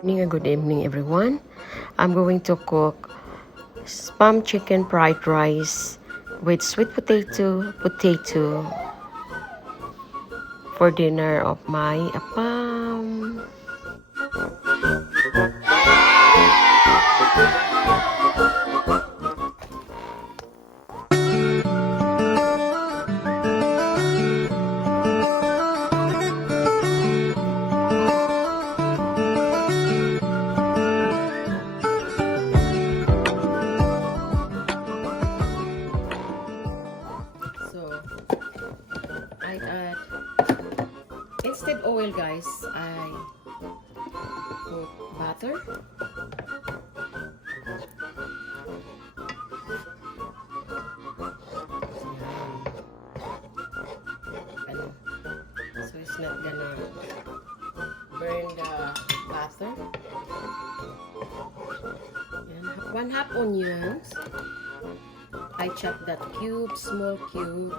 Good evening, everyone. I'm going to cook spam chicken fried rice with sweet potato for dinner of my apam. So I add instead oil, guys. I put butter. So it's not gonna burn the butter. And 1/2 onions. I chop that cube, small cube.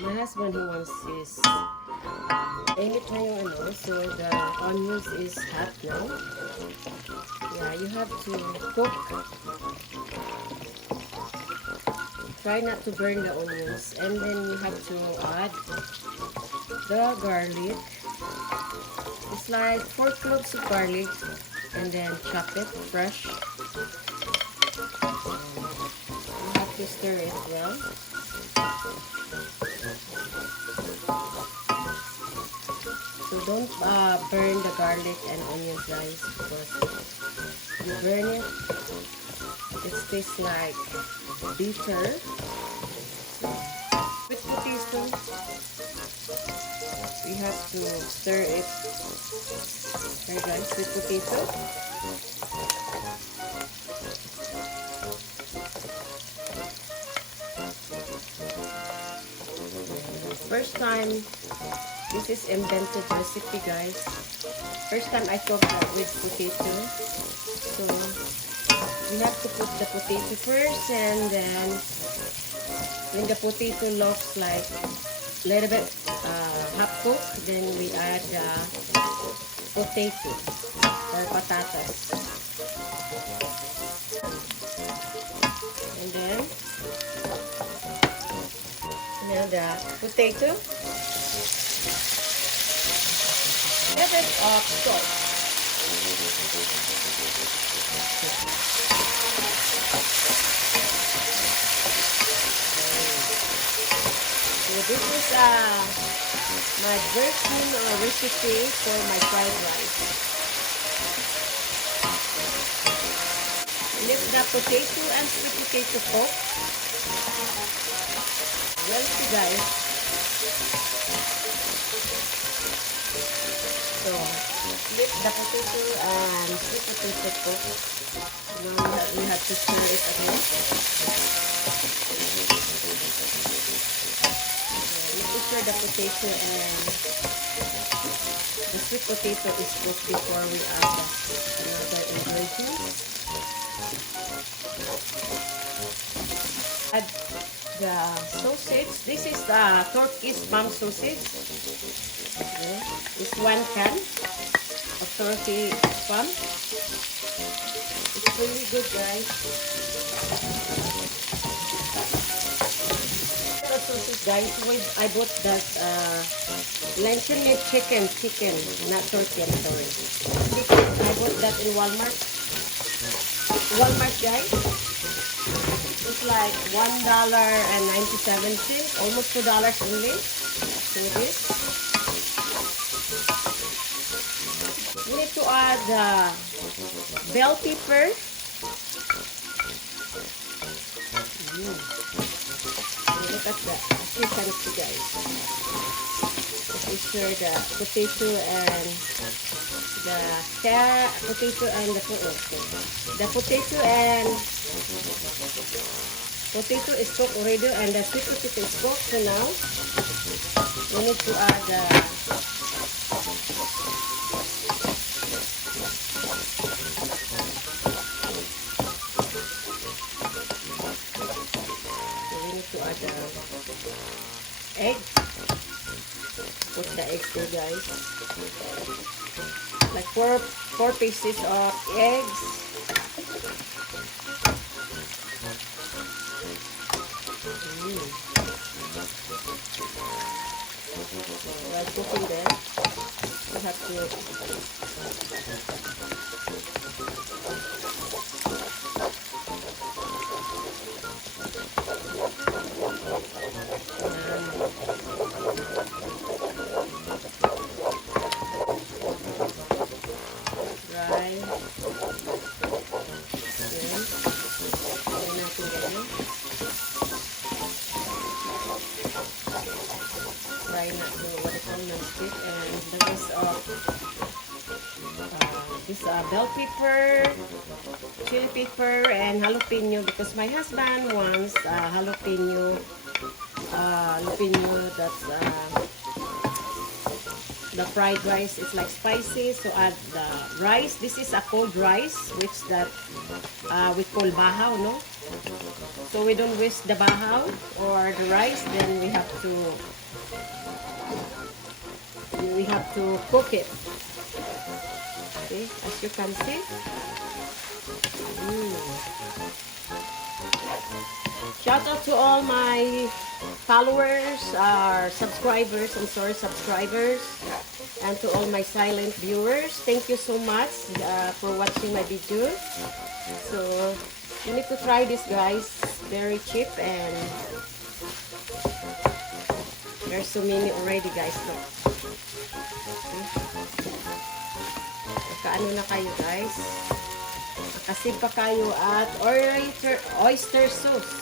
My husband, he wants his init na yung ano, so the onions is hot now. Yeah, you have to cook. Try not to burn the onions, and then you have to add the garlic. It's like 4 cloves of garlic, and then chop it fresh. You have to stir it well. So don't burn the garlic and onions, guys, because if you burn it, it tastes like bitter. With potato, we have to stir it. Okay, guys, with potato. First time, this is invented recipe, guys. First time I cook with potato. So we have to put the potato first, and then when the potato looks like a little bit half cooked, then we add potato or patatas. And then now the potato. Little bit of salt. So this is my version or recipe for my fried rice. Let the potato and sweet potato cook. Well, see, guys. So let the potato and sweet potato cook. Now we have to stir it again. Make sure the potato and the sweet potato is cooked before we add another ingredient. Add the sausage. This is the Turkish spam sausage. Okay. It's 1 can of Turkish spam. It's really good, guys. The sausage, guys, I bought that Luncheonmeat chicken, not turkey, I'm sorry. I bought that in Walmart. Walmart, guys. It's like $1.97, almost $2 only. So this. We need to add bell pepper. Look at the consistency, guys. Make sure the potato and the potato is cooked already, and the sweet potato is cooked. So now we need to add egg. Put the eggs there, guys. Like four pieces of eggs. While cooking there, you have to fry not the what I call non-stick, and the rest of this bell pepper, chili pepper, and jalapeno, because my husband wants jalapeno that's the fried rice is like spicy, so add the rice. This is a cold rice, which that we call bahaw, no? So we don't waste the bahaw or the rice, then we have to cook it. Okay, as you can see. Shout out to all my followers, subscribers, and to all my silent viewers. Thank you so much for watching my video. So you need to try this, guys. Very cheap, and there's so many already, guys. Look. Okay. Nakaano na kayo, guys. Nakasip pa kayo at oyster sauce.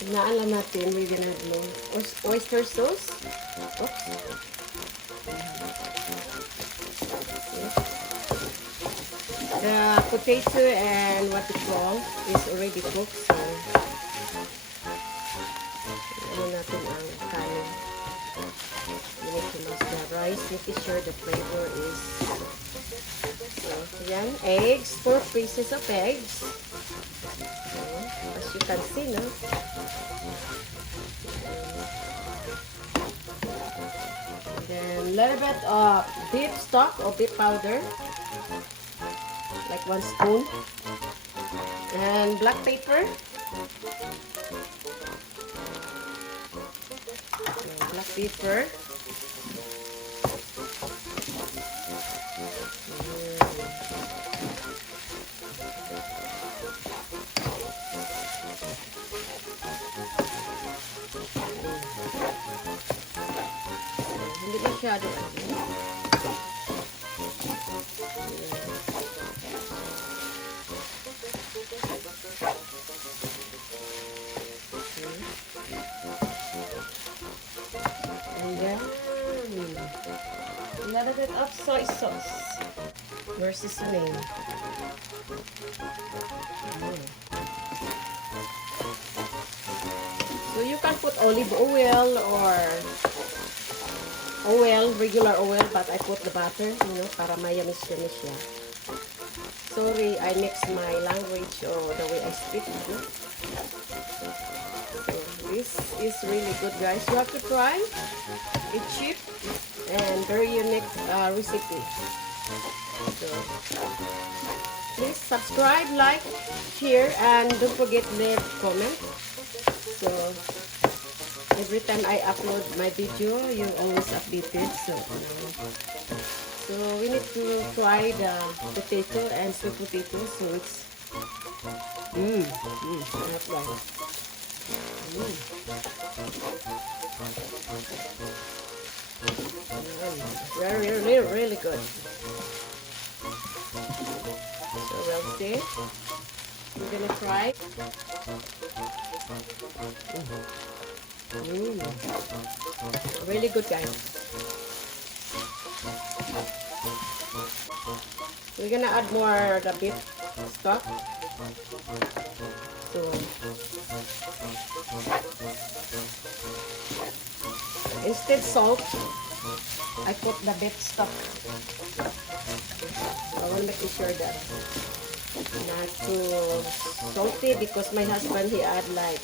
Tignan lang natin, we're gonna do oyster sauce. Oops. The potato and what you call is already cooked, so ano natin ang kanin. You need to mix the rice, making sure the flavor is. So, yan, eggs, 4 pieces of eggs. So, as you can see, no? And then a little bit of beef stock or beef powder, like 1 spoon, and black pepper. Black pepper. Hindi masyado. And then a little bit of soy sauce. Where's the seasoning? So you can put olive oil or regular oil, but I put the butter, para mayamis-yamis siya. Sorry, I mix my language or the way I speak. So this is really good, guys. You have to try. It's cheap and very unique recipe. So please subscribe, like, share, and don't forget to leave comment. So every time I upload my video, you're always updated. So we need to try the potato and sweet potato. So it's that's right. Very, really, really good. So we'll see. We're gonna try. Really good, guys. We're gonna add more the beef stock. So instead salt, I put the beef stock. I want to make sure that not too salty, because my husband, he add like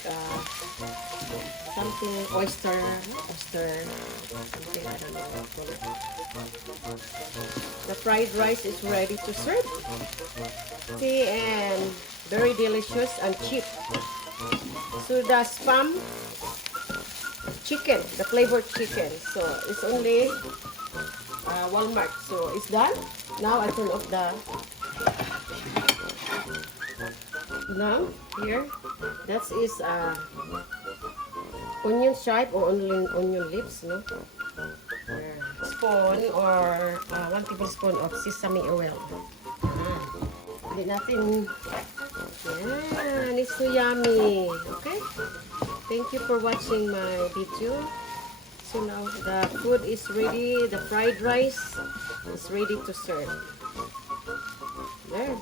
something oyster, something, I don't know what to call it. The fried rice is ready to serve. See, and very delicious and cheap. So the spam chicken, the flavored chicken. So it's only Walmart. So it's done. Now I turn off the. Now here, that is onion shape or onion lips, no? Spoon or 1 tablespoon of sesame oil. Hindi natin. Yan, it's so yummy. Okay? Thank you for watching my video. So now the food is ready. The fried rice is ready to serve. There.